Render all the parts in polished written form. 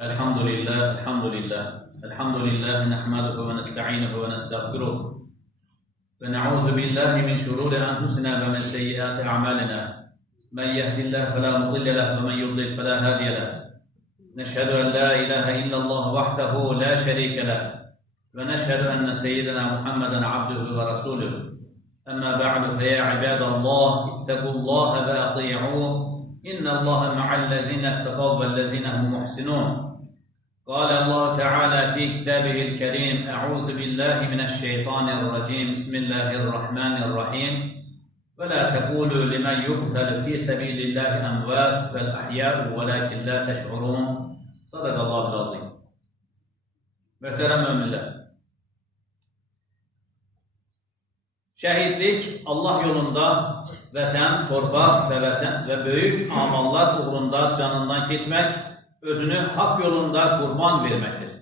الحمد لله نحمده ونستعينه ونستغفره ونعوذ بالله من شرور أنفسنا ومن سيئات أعمالنا من يهد الله فلا مضل له ومن يضلل فلا هادي له نشهد أن لا إله إلا الله وحده لا شريك له ونشهد أن سيدنا محمدا عبده ورسوله أما بعد فيا عباد الله اتقوا الله وأطيعوه إن الله مع الذين اتقوا والذين هم محسنون. قال الله تعالى في كتابه الكريم: أعوذ بالله من الشيطان الرجيم بسم الله الرحمن الرحيم ولا تقولوا لمن يقتل في سبيل الله أموات بل أحياء ولكن لا تشعرون. صدق الله العظيم. Möhtərəm möminlər, şəhidlik Allah yolunda vətən, torpaq və böyük amallar uğrunda canından keçmək, özünü haqq yolunda qurban verməkdir.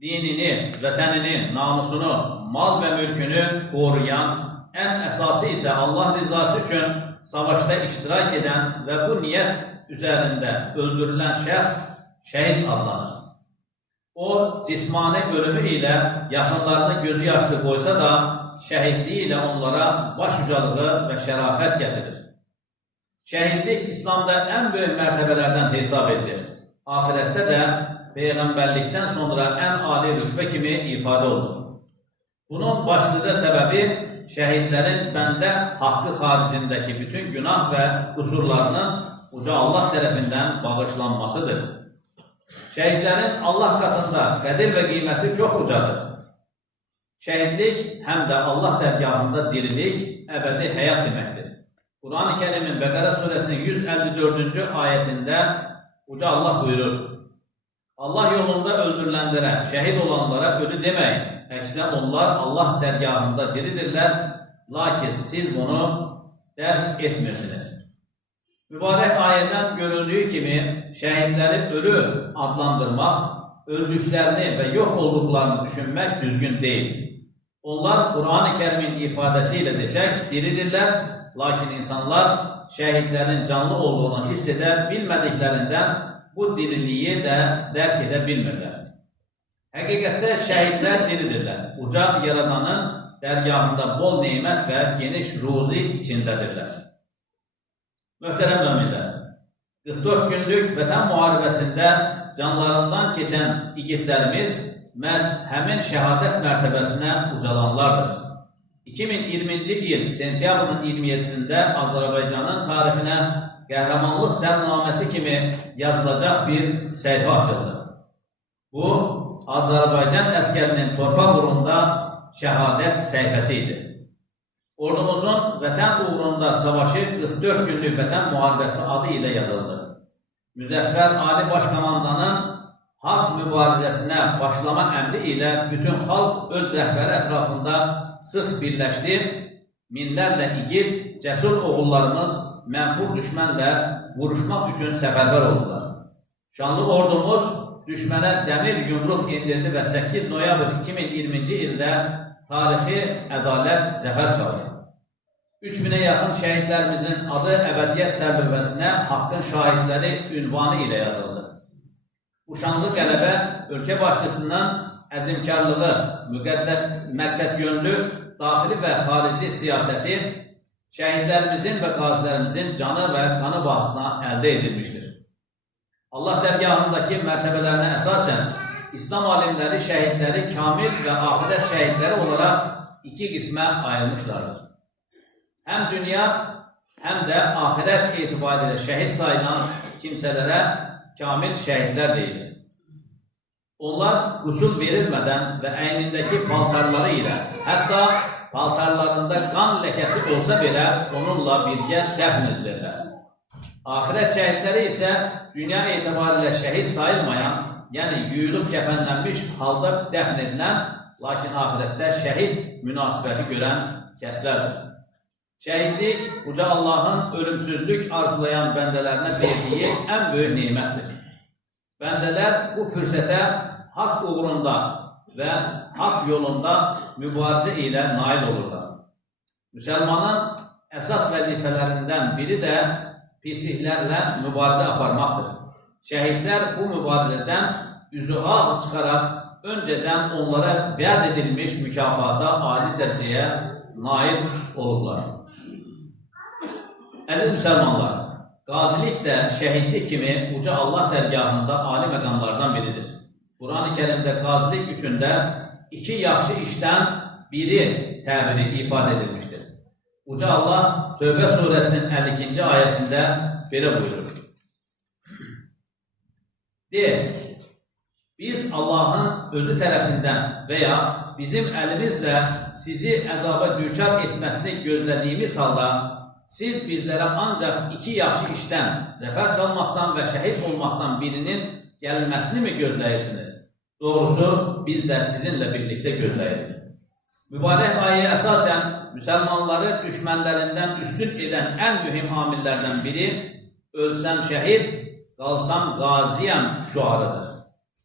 Dinini, vətənini, namusunu, mal və mülkünü qoruyan, ən əsası isə Allah rizası üçün savaşda iştirak edən və bu niyyət üzərində öldürülən şəxs şəhid adlanır. O, cismani ölümü ilə yaxınlarını gözü yaşlı qoysa da, şəhidliyi ilə onlara baş ucalığı və şərafət gətirir. Şəhidlik İslamda ən böyük mərtəbələrdən hesab edilir. Ahirətdə də Peyğəmbərlikdən sonra ən ali rütbə kimi ifadə olunur. Bunun başlıca səbəbi şəhidlərin bəndə haqqı xaricindəki bütün günah və qüsurlarının uca Allah tərəfindən bağışlanmasıdır. Şəhidlərin Allah katında qədir və qiyməti çox ucadır. Şəhidlik həm də Allah dərgahında dirilik, əbədi həyat deməkdir. Quran-ı Kərimin Bəqərə surəsinin 154-cü ayətində uca Allah buyurur: Allah yolunda öldürülənlərə, şəhid olanlara ölü deməyin. Əksinə onlar Allah dərgahında diridirlər, lakin siz bunu dərk etmirsiniz. Mübarək ayədən görüldüyü kimi şəhidləri ölü adlandırmaq, öldüklərini və yox olduqlarını düşünmək düzgün deyil. Onlar Quran-ı Kərimin ifadəsi ilə desək diridirlər, lakin insanlar şəhidlərin canlı olduğunu hiss edə bilmədiklərindən bu diriliyi də dərk edə bilmirlər. Həqiqətdə şəhidlər diridirlər. Uca Yaradanın dərgahında bol neymət və geniş ruzi içindədirlər. Möhtərəm möminlər, 44 günlük vətən müharibəsində canlarından keçən igidlərimiz məhz həmin şəhadət mərtəbəsinə ucalanlardır. 2020-ci il sentyabrın 27-sində Azərbaycanın tarixinə qəhrəmanlıq sərnaməsi kimi yazılacaq bir səhifə açıldı. Bu, Azərbaycan əskərinin torpaq uğrunda şəhadət səhifəsi idi. Ordumuzun vətən uğrunda savaşı 44 günlük vətən müharibəsi adı ilə yazıldı. Müzəffər Ali Başkomandanın haqq mübarizəsinə başlama əmri ilə bütün xalq öz rəhbəri ətrafında sıx birləşdi, minlərlə igid, cəsur oğullarımız mənfur düşmənlə vuruşmaq üçün səfərbər oldular. Şanlı ordumuz düşmənə dəmir yumruq indirdi və 8 noyabr 2020-ci ildə tarixi ədalət zəfər çaldı. 3000-ə yaxın şəhidlərimizin adı əbədiyyət sərlövhəsinə haqqın şahidləri ünvanı ilə yazıldı. Bu şanlı qələbə ölkə başçısının əzimkarlığı, məqsədyönlü, daxili və xarici siyasəti şəhidlərimizin və qazilərimizin canı və qanı bahasına əldə edilmişdir. Allah dərgahındakı mərtəbələrinə əsasən İslam alimləri şəhidləri kamil və axirət şəhidləri olaraq iki qismə ayırmışlardır. Həm dünya, həm də axirət etibarilə şəhid sayılan kimsələrə kamil şəhidlər deyilir. Onlar qüsul verilmədən və əynindəki paltarları ilə, hətta paltarlarında qan ləkəsi olsa belə onunla birgə dəfn edilirlər. Axirət şəhidləri isə dünya etibarilə şəhid sayılmayan, yəni yuyulub kəfənlənmiş halda dəfn edilən, lakin axirətdə şəhid münasibəti görən kəslərdir. Şəhidlik uca Allahın ölümsüzlük arzulayan bəndələrinə verdiyi ən böyük neymətdir. Bəndələr bu fürsətə haqq uğrunda və haqq yolunda mübarizə ilə nail olurlar. Müsəlmanın əsas vəzifələrindən biri də pisliklərlə mübarizə aparmaqdır. Şəhidlər bu mübarizədən üzü ağ çıxaraq öncədən onlara vəd edilmiş mükafata ali dərəcəyə nail olublar. Əziz müsəlmanlar, qazilik də şəhidlik kimi uca Allah dərgahında ali məqamlardan biridir. Quran-ı Kərimdə qazilik üçün də iki yaxşı işdən biri təbiri ifadə edilmişdir. Uca Allah Tövbə surəsinin 52-ci ayəsində belə buyurur. Biz Allahın özü tərəfindən və ya bizim əlimizlə sizi əzaba düçar etməsini gözlədiyimiz halda siz bizlərə ancaq iki yaxşı işdən, zəfər çalmaqdan və şəhid olmaqdan birinin gəlməsini mi gözləyirsiniz? Doğrusu, biz də sizinlə birlikdə gözləyirik. Mübarək ayə əsasən müsəlmanları düşmənlərindən üstün edən ən mühüm amillərdən biri ölsəm şəhid, qalsam qaziyəm şüarıdır.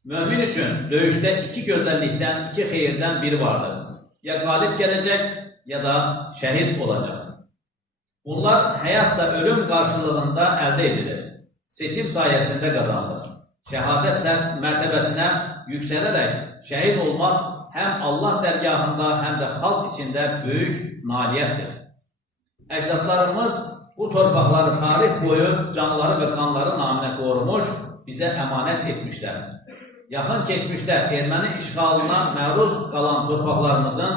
Mömin üçün döyüşdə iki gözəllikdən, iki xeyirdən biri vardır. Ya qalib gələcək, ya da şəhid olacaq. Bunlar həyatla ölüm qarşılığında əldə edilir. Seçim sayəsində qazanılır. Şəhadət mərtəbəsinə yüksələrək şəhid olmaq həm Allah dərgahında, həm də xalq içində böyük nailiyyətdir. Əcdadlarımız bu torpaqları tarix boyu canları və qanları naminə qorumuş, bizə əmanət etmişlər. Yaxın keçmişdə erməni işğalına məruz qalan torpaqlarımızın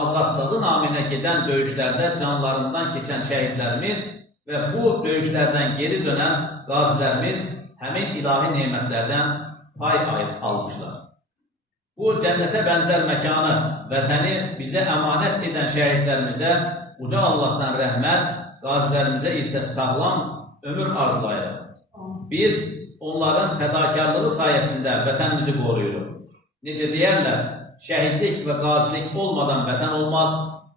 azadlığı naminə gedən döyüşlərdə canlarından keçən şəhidlərimiz və bu döyüşlərdən geri dönən qazilərimiz həmin ilahi nemətlərdən pay almışlar. Bu cənnətə bənzər məkanı, vətəni bizə əmanət edən şəhidlərimizə uca Allahdan rəhmət, qazilərimizə isə sağlam ömür arzulayırıq. Biz onların fədakarlığı sayəsində vətənimizi qoruyuruq. Necə deyərlər, şəhidlik və qazilik olmadan vətən olmaz,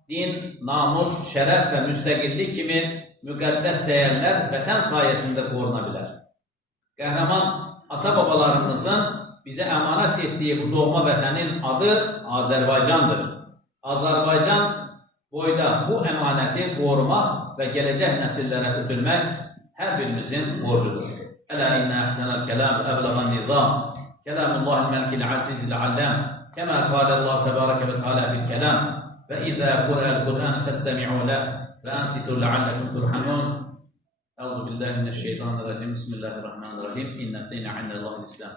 din, namus, şərəf və müstəqillik kimi müqəddəs dəyərlər vətən sayəsində qoruna bilər. Qəhrəman ata-babalarımızın bizə əmanət etdiyi bu doğma vətənin adı Azərbaycandır. Azərbaycan boyda bu əmanəti qorumaq və gələcək nəsillərə ötürmək hər birimizin borcudur. Ələ innə əhsənəl kələm əbləğən nizam kələmullahil məlikil azizil alləm kəmə qələllahu təbarəkə və teala fil kələm və izə qurəl Qur'an fəstəmi'u ləh və ənsitu ləalləkum turhamun. Əuzu billahi mineşşeytanirracim. Bismillahirrahmanirrahim. İnnə dîne indəllahil İslam.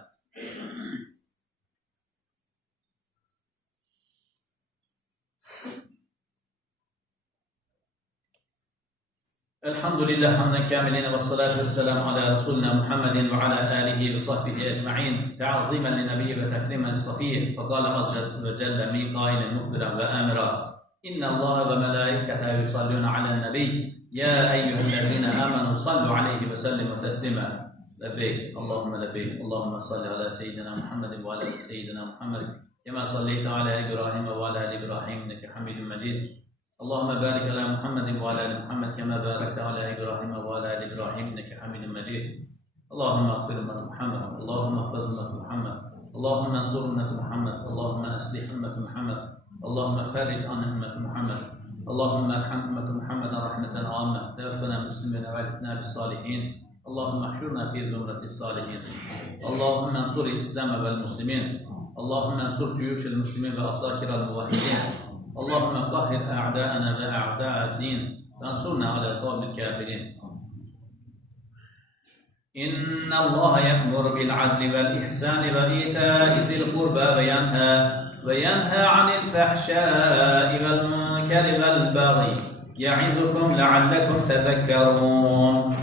Elhamdülillah hamden kâmilin ve salatu vesselamu ala Resulina Muhammedin ve ala alihi ve sahbihi ecma'in te'azimen li nebiyyi ve tekrimen li safiyyi fekâle azze ve celle min qâilin muhbiren ve emira inna Allahe ve melâikete yusallûne alen nebiyy ya eyyühellezîne âmenû sallu aleyhi ve sellimu teslima. Lebbeyk, Allahümme lebbeyk, Allahümme salli ala seyyidina Muhammedin ve ala seyyidina Muhammed kema salleyte ala İbrahim ve ala İbrahim inneke hamidun mecid. Allahümme barik ala Muhammedin ve ala Muhammed kema barakte ala İbrahim ve ala İbrahim inneke hamidun mecid. Allahümme agfir ümmeti Muhammed, Allahümme ahfaz ümmeti Muhammed, Allahümme ensur ümmeti Muhammed, Allahümme eslih ümmeti Muhammed, Allahümme ferric an ümmeti Muhammed, Allahümme erham ümmeti Muhammeden rahmeten âmme, tevaffena müslimine ve alifna bis salihin. Allahümme ahşurna fi zümretis salihin. Allahümme ensur İslam vel muslimin. Allahümme ensur cuyuşil muslimin ve asakirel muvahhidin. Allahümme qahhir a'da'ana ve a'da'ad-din ve ensurna ala qavmil kafirin. İnna Allaha ya'muru bil adli vel ihsani ve ita'i zil qurba ve yanha 'anil fahşai vel munkari vel baghi. Ya'idukum la'allakum tezekkerun.